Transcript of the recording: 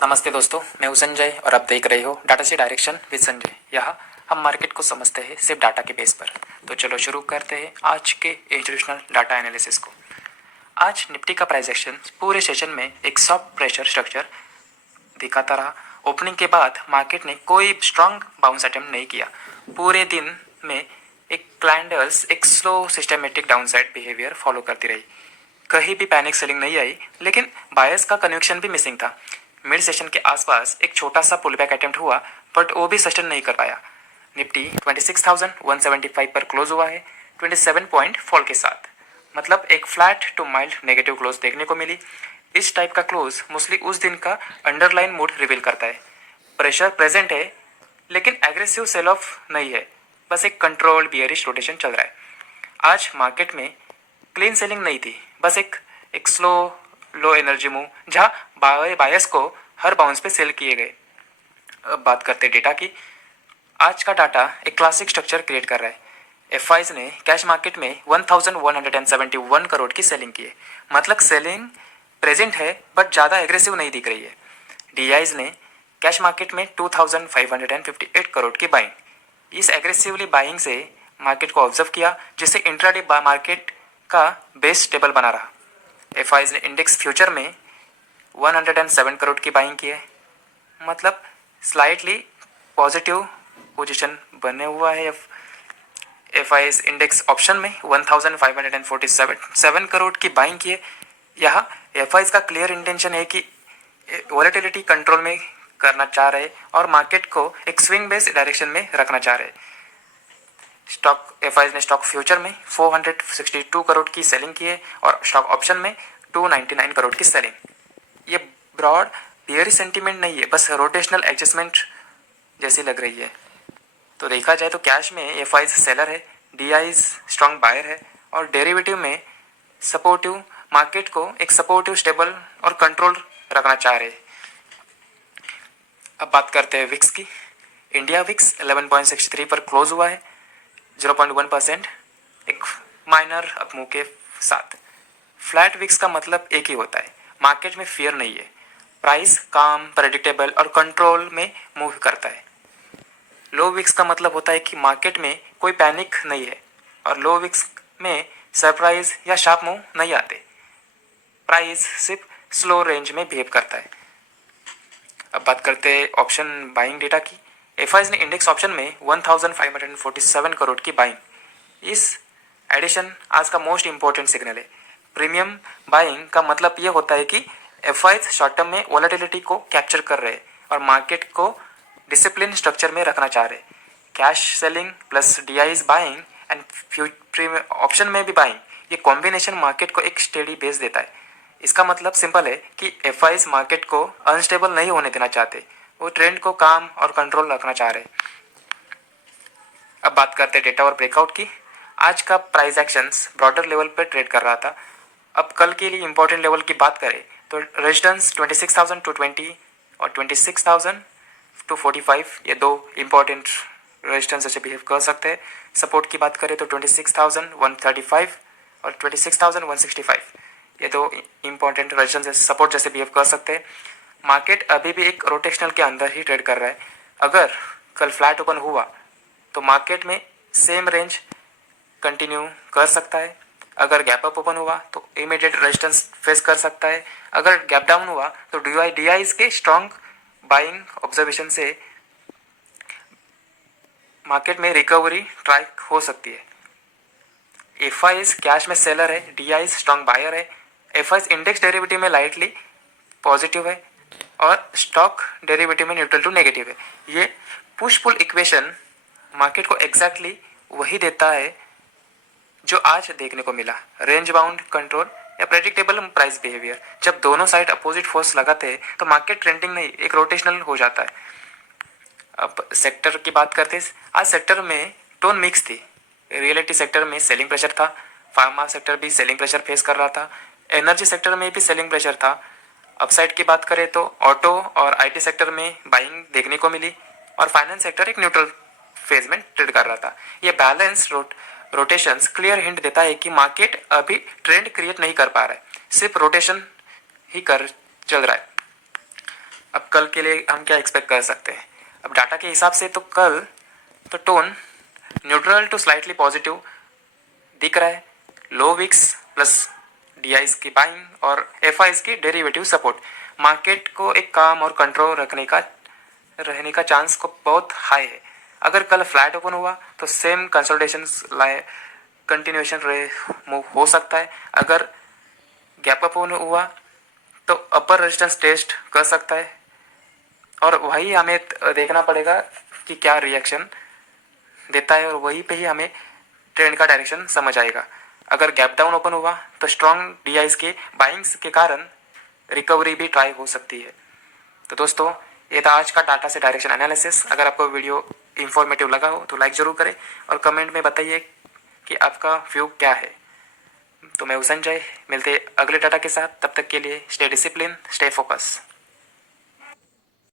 नमस्ते दोस्तों, मैं हूं संजय और आप देख रहे हो डाटा से डायरेक्शन विद संजय। यहाँ हम मार्केट को समझते हैं सिर्फ डाटा के बेस पर। तो चलो शुरू करते हैं आज के इंस्टीट्यूशनल डाटा एनालिसिस को। आज निफ्टी का प्राइस एक्शन पूरे सेशन में एक सॉफ्ट प्रेशर स्ट्रक्चर दिखाता रहा। ओपनिंग के बाद मार्केट ने कोई स्ट्रॉन्ग बाउंस अटेम्प्ट नहीं किया। पूरे दिन में एक कैंडल्स एक slow systematic downside behaviour follow करती रही। कहीं भी पैनिक सेलिंग नहीं आई, लेकिन बायर्स का कन्विक्शन भी मिसिंग था। मिड सेशन के आसपास एक छोटा सा पुल बैक अटेम्प्ट हुआ, बट वो भी सस्टेन नहीं कर पाया। निफ्टी 26,175 पर क्लोज हुआ है 27 पॉइंट फॉल के साथ, मतलब एक flat to mild negative close देखने को मिली। इस टाइप का क्लोज मोस्टली उस दिन का अंडरलाइन मूड रिवील करता है। प्रेशर प्रेजेंट है, लेकिन एग्रेसिव सेल ऑफ नहीं है, बस एक कंट्रोल्ड बियरिश रोटेशन चल रहा है। आज मार्केट में क्लीन सेलिंग नहीं थी, बस एक स्लो लो एनर्जी मूव, जहां बायर्स को हर बाउंस पे सेल किए गए। अब बात करते डेटा की। आज का डाटा एक क्लासिक स्ट्रक्चर क्रिएट कर रहा है। एफआईज ने कैश मार्केट में 1171 करोड़ की सेलिंग की है, मतलब सेलिंग प्रेजेंट है बट ज़्यादा एग्रेसिव नहीं दिख रही है। डीआईज ने कैश मार्केट में 2558 करोड़ की बाइंग, इस एग्रेसिवली बाइंग से मार्केट को ऑब्जर्व किया, जिससे इंट्राडे मार्केट का बेस स्टेबल बना रहा। एफआईज ने इंडेक्स फ्यूचर में 107 करोड़ की बाइंग की है, मतलब स्लाइटली पॉजिटिव पोजीशन बने हुआ है। एफआईज इंडेक्स ऑप्शन में 1547 करोड़ की बाइंग की है। यहाँ एफआईज का क्लियर इंटेंशन है कि वॉलेटिलिटी कंट्रोल में करना चाह रहे और मार्केट को एक स्विंग बेस्ड डायरेक्शन में रखना चाह रहे। स्टॉक एफआईज ने स्टॉक फ्यूचर में 462 करोड़ की सेलिंग की है और स्टॉक ऑप्शन में 299 करोड़ की सेलिंग। ये ब्रॉड बियरिश सेंटीमेंट नहीं है, बस रोटेशनल एडजस्टमेंट जैसी लग रही है। तो देखा जाए तो कैश में एफआईज सेलर है, डीआईज स्ट्रॉन्ग बायर है और डेरिवेटिव में सपोर्टिव मार्केट को एक सपोर्टिव स्टेबल और कंट्रोल रखना चाह रहे। अब बात करते हैं विक्स की। इंडिया विक्स 11.63 पर क्लोज हुआ है 0.1%, एक माइनर अपमूव के साथ। फ्लैट विक्स का मतलब एक ही होता है, मार्केट में फियर नहीं है, प्राइस काम प्रेडिक्टेबल और कंट्रोल में मूव करता है। लो विक्स का मतलब होता है कि मार्केट में कोई पैनिक नहीं है और लो विक्स में सरप्राइज या शार्प मूव नहीं आते, प्राइस सिर्फ स्लो रेंज में बिहेव करता है। अब बात करते हैं ऑप्शन बाइंग डेटा की। एफआईज ने इंडेक्स ऑप्शन में 1547 करोड़ की बाइंग, इस एडिशन आज का मोस्ट इंपॉर्टेंट सिग्नल है। प्रीमियम बाइंग का मतलब ये होता है कि एफआईज शॉर्ट टर्म में वॉलेटिलिटी को कैप्चर कर रहे हैं और मार्केट को डिसिप्लिन स्ट्रक्चर में रखना चाह रहे। Cash selling plus DIs buying and premium option में भी बाइंग, ये कॉम्बिनेशन मार्केट को एक स्टेडी बेस देता है। इसका मतलब सिंपल है कि एफआईज मार्केट को अनस्टेबल नहीं होने देना चाहते, वो ट्रेंड को काम और कंट्रोल रखना चाह रहे। अब बात करते हैं डेटा और ब्रेकआउट की। आज का प्राइस एक्शंस ब्रॉडर लेवल पर ट्रेड कर रहा था। अब कल के लिए इंपॉर्टेंट लेवल की बात करें तो रेजिस्टेंस 26,220 और 26,245, ये दो इंपॉर्टेंट रेजिस्टेंस जैसे बिहेव कर सकते हैं। सपोर्ट की बात करें तो 26,135 और 26,165, ये दो इंपॉर्टेंट रेजिस्टेंस सपोर्ट जैसे बिहेव कर सकते हैं। मार्केट अभी भी एक रोटेशनल के अंदर ही ट्रेड कर रहा है। अगर कल फ्लैट ओपन हुआ तो मार्केट में सेम रेंज कंटिन्यू कर सकता है। अगर गैप अप ओपन हुआ तो इमीडिएट रेजिस्टेंस फेस कर सकता है। अगर गैप डाउन हुआ तो डीआईज के स्ट्रॉन्ग बाइंग ऑब्जर्वेशन से मार्केट में रिकवरी ट्राई हो सकती है। एफआईज कैश में सेलर है, डीआईज स्ट्रॉन्ग बायर है। एफआईज इंडेक्स डेरिवेटिव में लाइटली पॉजिटिव है और स्टॉक डेरिवेटिव में न्यूट्रल टू नेगेटिव है। ये पुश पुल इक्वेशन मार्केट को एग्जैक्टली वही देता है जो आज देखने को मिला, रेंज बाउंड कंट्रोल या प्रेडिक्टेबल प्राइस बिहेवियर। जब दोनों साइड अपोजिट फोर्स लगाते हैं तो मार्केट ट्रेंडिंग नहीं, एक रोटेशनल हो जाता है। अब सेक्टर की बात करते हैं। आज सेक्टर में टोन मिक्स थी। रियलिटी सेक्टर में सेलिंग प्रेशर था, फार्मा सेक्टर भी सेलिंग प्रेशर फेस कर रहा था, एनर्जी सेक्टर में भी सेलिंग प्रेशर था। अपसाइड की बात करें तो ऑटो और आईटी सेक्टर में बाइंग देखने को मिली और फाइनेंस सेक्टर एक न्यूट्रल फेज में ट्रेड कर रहा था। ये बैलेंस रोटेशंस क्लियर हिंट देता है कि मार्केट अभी ट्रेंड क्रिएट नहीं कर पा रहा है, सिर्फ रोटेशन ही कर चल रहा है। अब कल के लिए हम क्या एक्सपेक्ट कर सकते हैं। अब डाटा के हिसाब से तो कल तो tone neutral to slightly positive दिख रहा है। लो विक्स प्लस डीआईज की बाइंग और एफआईज की डेरिवेटिव सपोर्ट मार्केट को एक काम और कंट्रोल रहने का चांस को बहुत हाई है। अगर कल फ्लैट ओपन हुआ तो सेम कंसल्टेशन कंटिन्यूएशन मूव हो सकता है। अगर गैप अप हुआ तो अपर रेजिस्टेंस टेस्ट कर सकता है और वही हमें देखना पड़ेगा कि क्या रिएक्शन देता है और वहीं पे ही हमें ट्रेंड का डायरेक्शन समझ आएगा। अगर गैप डाउन ओपन हुआ तो स्ट्रॉन्ग डीआईज के बाइंग्स के कारण रिकवरी भी ट्राई हो सकती है। तो दोस्तों, ये था आज का डाटा से डायरेक्शन एनालिसिस। अगर आपको वीडियो इंफॉर्मेटिव लगा हो तो लाइक ज़रूर करें और कमेंट में बताइए कि आपका व्यू क्या है। तो मैं हूं संजय, मिलते अगले डाटा के साथ। तब तक के लिए स्टे डिसिप्लिन, स्टे फोकस।